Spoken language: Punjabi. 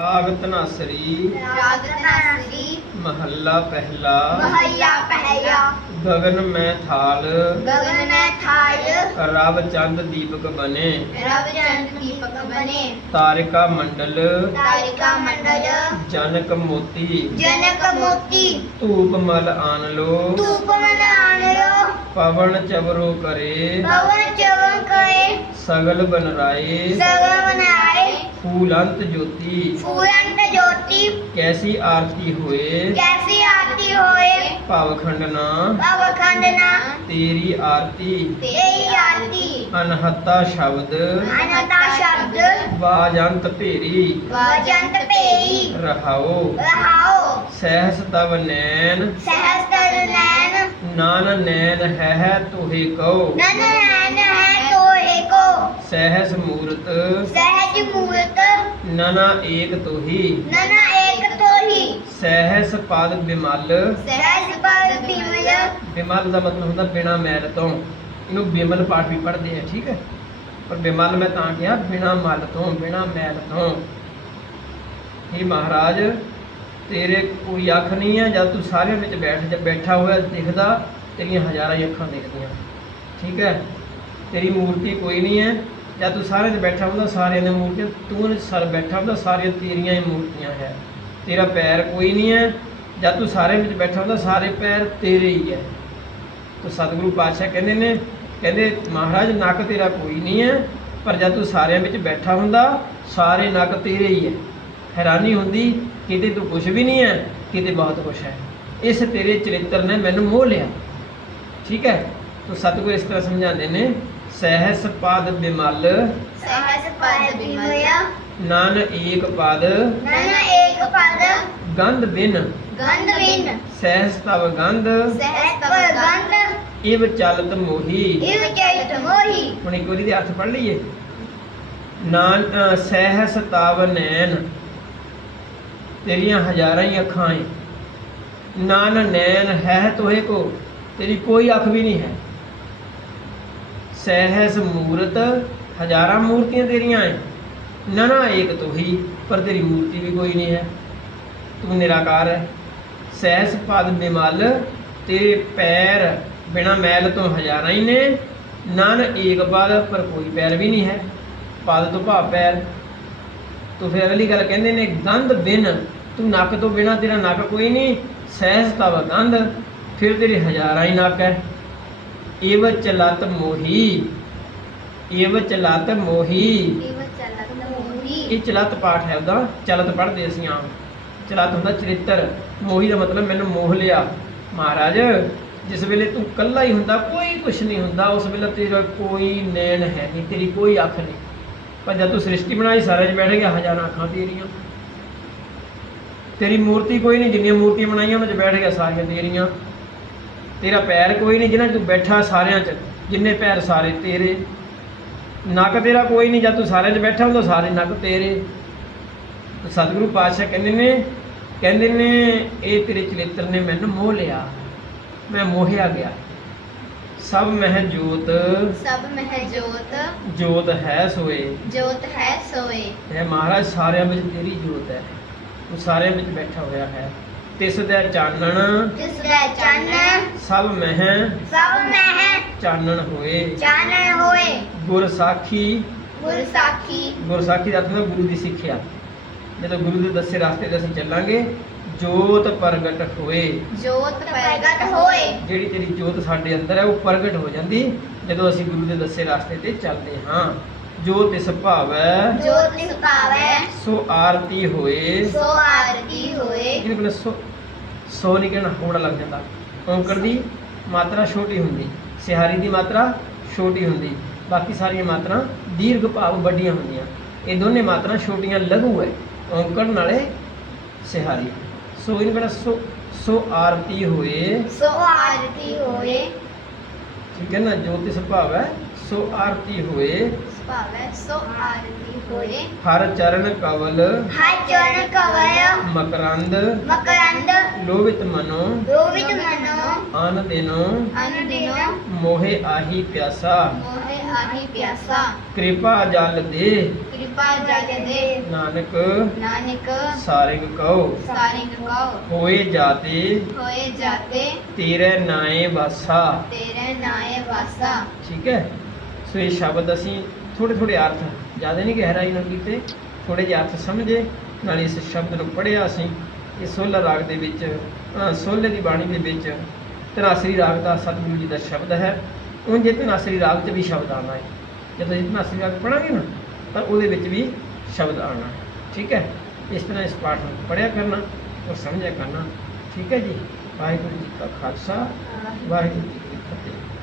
ਆਗਤਨਾ ਸ੍ਰੀ। ਰਾਗਤਨਾ ਸ੍ਰੀ। ਮਹੱਲਾ ਪਹਿਲਾ। ਮਹੱਲਾ ਪਹਿਲਾ। ਗगन ਮੈਂ ਥਾਲ। ਗਗਨ ਮੈਂ ਥਾਲ। ਰਵ ਚੰਦ ਦੀਪਕ ਬਨੇ। ਰਵ ਚੰਦ ਦੀਪਕ ਬਨੇ। ਤਾਰਿਕਾ ਮੰਡਲ। ਤਾਰਿਕਾ ਮੰਡਲ। ਜਨਕ ਮੋਤੀ। ਜਨਕ ਮੋਤੀ। ਧੂਪ ਮਲ ਆਨ ਲੋ। ਧੂਪ ਮਲ ਆਨ ਲੋ। ਪਵਨ ਚਵਰੋ ਕਰੇ। ਪਵਨ ਚਵਰੋ ਕਰੇ। ਸਗਲ ਬਨਰਾਏ ਸਗਲ ਬਨ ਬਨਾਏ ਫੂਲੰਤ ਜੋਤੀ। ਫੂਲੰਤ ਜੋਤੀ। ਕੈਸੀ ਆਰਤੀ ਹੋਏ? ਕੈਸੀ ਆਰਤੀ ਹੋਏ? ਭਵਖੰਡਨਾ ਭਵਖੰਡਨਾ ਤੇਰੀ ਆਰਤੀ। ਤੇਰੀ ਆਰਤੀ। ਅਨਹਤਾ ਸ਼ਬਦ। ਅਨੰਤਾ ਸ਼ਬਦ। ਵਾਜੰਤ ਭੇਰੀ। ਵਜੰਤ ਭੇਰੀ। ਰਹਾਓ। ਰਹਾਓ। ਸਹਿਸ ਤਵ ਨੈਣ। ਸਹਸਤਰ ਨੈਣ। ਨਾਨ ਨੈਣ ਹੈ ਹੈ ਤੋਹੇ ਕਉ। ਨਨ ਨੈਣ ਹੈ ਤੋਏ ਕੋ ਸਹਿਸ ਮੂਰਤ। ਸਹਿਜ ਮੂਰਤ ਨਨਾ ਏਕ ਤੋਹੀ। ਨਨ ਏਕ ਤੋਹੀ। ਸਹਿਸ ਪਦ ਬਿਮਲ। ਸਹਿਜ ਪਰ ਬਿਮਲ। ਬਿਮਲ ਦਾ ਮਤਲਬ ਹੁੰਦਾ ਬਿਨਾ ਮੈਲ ਤੋਂ। ਇਹਨੂੰ ਬਿਮਲ ਪਾਠ ਵੀ ਪੜ੍ਹਦੇ ਆ ਠੀਕ ਹੈ? ਪਰ ਬਿਮਲ ਮੈਂ ਤਾਂ ਕਿਹਾ ਬਿਨਾ ਮਲ ਤੋਂ ਬਿਨਾ ਮੈਲ ਤੋਂ। ਇਹ ਮਹਾਰਾਜ ਤੇਰੇ ਕੋਈ ਅੱਖ ਨਹੀਂ ਹੈ ਜਦ ਤੂੰ ਸਾਰਿਆਂ ਵਿੱਚ ਬੈਠ ਜਾ ਬੈਠਾ ਹੋਇਆ ਦਿਖਦਾ ਤੇਰੀਆਂ ਹਜ਼ਾਰਾਂ ਅੱਖਾਂ ਦਿਖਦੀਆਂ। ਠੀਕ ਹੈ? ਤੇਰੀ ਮੂਰਤੀ ਕੋਈ ਨਹੀਂ ਹੈ ਜਦ ਤੂੰ ਸਾਰਿਆਂ 'ਚ ਬੈਠਾ ਹੁੰਦਾ, ਸਾਰਿਆਂ ਦੀ ਮੂਰਤੀਆਂ ਤੂੰ ਸਰ ਬੈਠਾ ਹੁੰਦਾ, ਸਾਰੀਆਂ ਤੇਰੀਆਂ ਹੀ ਮੂਰਤੀਆਂ ਹੈ। ਤੇਰਾ ਪੈਰ ਕੋਈ ਨਹੀਂ ਹੈ ਜਦ ਤੂੰ ਸਾਰਿਆਂ ਵਿੱਚ ਬੈਠਾ ਹੁੰਦਾ, ਸਾਰੇ ਪੈਰ ਤੇਰੇ ਹੀ ਹੈ। ਤੋ ਸਤਿਗੁਰੂ ਪਾਤਸ਼ਾਹ ਕਹਿੰਦੇ ਨੇ, ਕਹਿੰਦੇ, ਮਹਾਰਾਜ, ਨੱਕ ਤੇਰਾ ਕੋਈ ਨਹੀਂ ਹੈ, ਪਰ ਜਦ ਤੂੰ ਸਾਰਿਆਂ ਵਿੱਚ ਬੈਠਾ ਹੁੰਦਾ, ਸਾਰੇ ਨੱਕ ਤੇਰੇ ਹੀ ਹੈ। ਹੈਰਾਨੀ ਹੁੰਦੀ, ਕਿਤੇ ਤੂੰ ਕੁਝ ਵੀ ਨਹੀਂ ਹੈ, ਕਿਤੇ ਬਹੁਤ ਕੁਝ ਹੈ। ਇਸ ਤੇਰੇ ਚਰਿੱਤਰ ਨੇ ਮੈਨੂੰ ਮੋਹ ਲਿਆ। ਠੀਕ ਹੈ? ਤੋ ਸਤਿਗੁਰੂ ਇਸ ਤਰ੍ਹਾਂ ਸਮਝਾਉਂਦੇ ਨੇ ਸਹਿਸ ਪਦ ਬਿਮਲ। ਸਹਿਜ ਪਰ ਬਿਮਲ। ਨਨ ਏਕ ਪਦ। ਨਨ ਏਕ ਪਦ। ਗੰਧ ਬਿਨ। ਗੰਧ ਬਿਨ। ਸਹਿਸ ਤਵ ਗੰਧ। ਸਹਿਜ ਪਰ ਗੰਧ। ਇਵ ਚਲਤ ਮੋਹੀ। ਇਵ ਚੈਤ ਮੋਹੀ। ਹੁਣ ਇੱਕ ਵਾਰੀ ਦੇ ਅਰਥ ਪੜ੍ਹ ਲਈਏ। ਨਾਨ ਸਹਿਸ ਤਵ ਨੈਣ। ਤੇਰੀਆਂ ਹਜ਼ਾਰਾਂ ਹੀ ਅੱਖਾਂ ਏ। ਨਾਨ ਨੈਣ ਹੈ ਤੋਹੇ ਕੋ। ਤੇਰੀ ਕੋਈ ਅੱਖ ਵੀ ਨਹੀਂ ਹੈ। ਸਹਿਸ ਮੂਰਤ ਹਜ਼ਾਰਾਂ ਮੂਰਤੀਆਂ ਤੇਰੀਆਂ ਏ ਨਾ ਏਕ ਤੋਹੀ ਪਰ ਤੇਰੀ ਮੂਰਤੀ ਵੀ ਕੋਈ ਨਹੀਂ ਹੈ ਤੂੰ ਨਿਰਾਕਾਰ ਹੈ ਸਹਿਸ ਪਦ ਬਿਮਲ, ਤੇਰੇ ਪੈਰ ਬਿਨਾ ਮੈਲ ਤੋਂ ਹਜ਼ਾਰਾਂ ਹੀ ਨੇ। ਨਨ, ਏਕ ਪਦ ਪਰ ਕੋਈ ਪੈਰ ਵੀ ਨਹੀਂ ਹੈ। ਪਦ ਤੋਂ ਭਾਵ ਪੈਰ। ਤੋ ਫਿਰ ਅਗਲੀ ਗੱਲ ਕਹਿੰਦੇ ਨੇ, ਗੰਧ ਬਿਨ, ਤੂੰ ਨੱਕ ਤੋਂ ਬਿਨਾ ਤੇਰਾ ਨੱਕ ਕੋਈ ਨਹੀਂ। ਸਹਿਸ ਤਵ ਗੰਧ, ਫਿਰ ਤੇਰੇ ਹਜ਼ਾਰਾਂ ਹੀ ਨੱਕ ਹੈ ਏਵ ਚਲਤ ਮੋਹੀ ਏਵ ਚਲਤ ਮੋਹੀ। ਇਵ ਚਲਤ ਮੋਹੀ। ਇਹ ਚਲਤ ਪਾਠ ਹੈ ਉਹਦਾ ਚਲਤ ਪੜ੍ਹਦੇ ਅਸੀਂ ਆਮ। ਚਲਤ ਹੁੰਦਾ ਚਰਿੱਤਰ। ਮੋਹੀ ਦਾ ਮਤਲਬ ਮੈਨੂੰ ਮੋਹ ਲਿਆ। ਮਹਾਰਾਜ ਜਿਸ ਵੇਲੇ ਤੂੰ ਇਕੱਲਾ ਹੀ ਹੁੰਦਾ ਕੋਈ ਕੁਛ ਨਹੀਂ ਹੁੰਦਾ ਉਸ ਵੇਲੇ ਤੇਰਾ ਕੋਈ ਨੈਣ ਹੈ ਨਹੀਂ ਤੇਰੀ ਕੋਈ ਅੱਖ ਨਹੀਂ। ਪਰ ਜਦ ਤੂੰ ਸ੍ਰਿਸ਼ਟੀ ਬਣਾਈ ਸਾਰੇ 'ਚ ਬੈਠ ਗਿਆ ਹਜ਼ਾਰਾਂ ਅੱਖਾਂ ਤੇਰੀਆਂ। ਤੇਰੀ ਮੂਰਤੀ ਕੋਈ ਨਹੀਂ ਜਿੰਨੀਆਂ ਮੂਰਤੀਆਂ ਬਣਾਈਆਂ ਉਹਨਾਂ 'ਚ ਬੈਠ ਗਿਆ ਸਾਰੀਆਂ ਤੇਰੀਆਂ। ਤੇਰਾ ਪੈਰ ਕੋਈ ਨਹੀਂ ਜਿਨ੍ਹਾਂ 'ਚ ਤੂੰ ਬੈਠਾ ਸਾਰਿਆਂ 'ਚ ਜਿੰਨੇ ਪੈਰ ਸਾਰੇ ਤੇਰੇ। ਨੱਕ ਤੇਰਾ ਕੋਈ ਨਹੀਂ ਜਦ ਤੂੰ ਸਾਰਿਆਂ 'ਚ ਬੈਠਾ ਹੁੰਦਾ ਸਾਰੇ ਨੱਕ ਤੇਰੇ। ਸਤਿਗੁਰੂ ਪਾਤਸ਼ਾਹ ਕਹਿੰਦੇ ਨੇ ਕਹਿੰਦੇ ਨੇ ਇਹ ਤੇਰੇ ਚਰਿੱਤਰ ਨੇ ਮੈਨੂੰ ਮੋਹ ਲਿਆ ਮੈਂ ਮੋਹਿਆ ਗਿਆ। ਸਭ ਮਹਿ ਜੋਤ ਸਭ ਮਹਿ ਜੋਤ ਜੋਤ ਹੈ ਸੋਏ। ਜੋਤ ਹੈ ਸੋਏ। ਹੈ ਮਹਾਰਾਜ ਸਾਰਿਆਂ ਵਿੱਚ ਤੇਰੀ ਜੋਤ ਹੈ ਤੂੰ ਸਾਰਿਆਂ ਵਿੱਚ ਬੈਠਾ ਹੋਇਆ ਹੈ। ਤਿਸ ਦਾ ਚਾਨਣ। ਜਿਸ ਦਾ ਚੰਨ ਸਭ ਮਹਿ। ਸਭ ਮਹਿ। ਚਾਨਣ ਹੋਏ। ਚਾਨਣ ਹੋਏ। ਗੁਰ ਸਾਖੀ ਗੁਰ ਸਾਖੀ ਗੁਰ ਸਾਖੀ ਦਾ ਅਰਥ ਹੁੰਦਾ ਗੁਰੂ ਦੀ ਸਿੱਖਿਆ। ਜਦੋਂ ਗੁਰੂ ਦੇ ਦੱਸੇ ਰਸਤੇ ਤੇ ਅਸੀਂ ਚੱਲਾਂਗੇ ਜੋਤ ਪ੍ਰਗਟ ਹੋਏ। ਜੋਤ ਪ੍ਰਗਟ ਹੋਏ। ਜਿਹੜੀ ਤੇਰੀ ਜੋਤ ਸਾਡੇ ਅੰਦਰ ਹੈ ਉਹ ਪ੍ਰਗਟ ਹੋ ਜਾਂਦੀ ਜਦੋਂ ਅਸੀਂ ਗੁਰੂ ਦੇ ਦੱਸੇ ਰਸਤੇ ਤੇ ਚੱਲਦੇ ਹਾਂ। ਜੋ ਤਿਸ ਭਾਵੈ। ਜੋਤ ਨਿਸ ਭਾਵੈ। ਸੋ ਆਰਤੀ ਹੋਏ। ਸੋ ਆਰਤੀ ਹੋਏ। ਇਹਨੂੰ ਕਹਿੰਦੇ ਸੋ ਸੋ ਨਹੀਂ ਕਹਿਣਾ ਹੋੜਾ ਲੱਗ ਜਾਂਦਾ। ਔਂਕੜ ਦੀ ਮਾਤਰਾ ਛੋਟੀ ਹੁੰਦੀ ਸਿਹਾਰੀ ਦੀ ਮਾਤਰਾ ਛੋਟੀ ਹੁੰਦੀ ਬਾਕੀ ਸਾਰੀਆਂ ਮਾਤਰਾ ਦੀਰਘ ਭਾਵ ਵੱਡੀਆਂ ਹੁੰਦੀਆਂ। ਇਹ ਦੋਨੇ ਮਾਤਰਾ ਛੋਟੀਆਂ ਲਘੂ ਹੈ ਔਂਕੜ ਨਾਲੇ ਸਿਹਾਰੀ। ਸੋ ਇਹਨੂੰ ਕਹਿੰਦਾ ਸੋ ਸੋ ਆਰਤੀ ਹੋਏ। ਸੋ ਆਰਤੀ ਹੋਏ। ਠੀਕ ਹੈ ਨਾ ਜੋਤਿ ਸੁਭਾਵ ਹੈ ਸੋ ਆਰਤੀ ਹੋਏ। ਭਾਵੈ ਸੋ ਆਰਤੀ ਹੋਏ। ਹਰ ਚਰਨ ਕਵਲ ਹਰ ਚਰਨ ਕਵਲ ਮਕਰੰਦ ਮਕਰੰਦ ਲੋਭਿਤ ਮਨੋ ਰੋਵਿਤ ਮਨੋ ਅਨ ਦਿਨ ਅਨ ਦਿਨੋ ਮੋਹਿ ਆਹੀ ਪਿਆਸਾ। ਮੋਹਿ ਆਹੀ ਪਿਆਸਾ। ਕਿਰਪਾ ਜਲ ਦੇ। ਕਿਰਪਾ ਜਲ ਦੇ। ਨਾਨਕ ਨਾਨਕ ਸਾਰਿੰਗ ਕਉ ਸਾਰਿੰਗ ਕਉ ਹੋਏ ਜਾਤੇ ਹੋਏ ਜਾਤੇ। ਤੇਰੇ ਨਾਏ ਵਾਸਾ। ਤੇਰੇ ਨਾਏ ਵਾਸਾ। ਠੀਕ ਹੈ? ਸੋ ਇਹ ਸ਼ਬਦ ਅਸੀਂ ਥੋੜੇ ਥੋੜੇ ਅਰਥ ਜ਼ਿਆਦਾ ਨਹੀਂ ਗਹਿਰਾਈ ਨਾਲ ਕੀਤੇ ਥੋੜੇ ਜਿਹੇ ਅਰਥ ਸਮਝੇ ਨਾਲ ਇਸ ਸ਼ਬਦ ਨੂੰ ਪੜ੍ਹਿਆ ਅਸੀਂ ਇਹ ਸੋਹਲਾ ਰਾਗ ਦੇ ਵਿੱਚ ਅ, ਸੋਹਲੇ ਦੀ ਬਾਣੀ ਦੇ ਵਿੱਚ ਤਨਾਸਰੀ ਰਾਗ ਦਾ ਸਤਿਗੁਰੂ ਜੀ ਦਾ ਸ਼ਬਦ ਹੈ। ਉਹ ਜੇ ਤਨਾਸਰੀ ਰਾਗ 'ਚ ਵੀ ਸ਼ਬਦ ਆਉਣਾ ਹੈ। ਜਦੋਂ ਅਸੀਂ ਤਨਾਸਰੀ ਰਾਗ ਪੜਾਂਗੇ ਨਾ ਤਾਂ ਉਹਦੇ ਵਿੱਚ ਵੀ ਸ਼ਬਦ ਆਉਣਾ ਹੈ। ਠੀਕ ਹੈ? ਇਸ ਤਰ੍ਹਾਂ ਇਸ ਪਾਠ ਨੂੰ ਪੜ੍ਹਿਆ ਕਰਨਾ ਔਰ ਸਮਝਿਆ ਕਰਨਾ। ਠੀਕ ਹੈ ਜੀ? ਵਾਹਿਗੁਰੂ ਜੀ ਕਾ ਖਾਲਸਾ ਵਾਹਿਗੁਰੂ ਜੀ ਕੀ ਫਤਿਹ।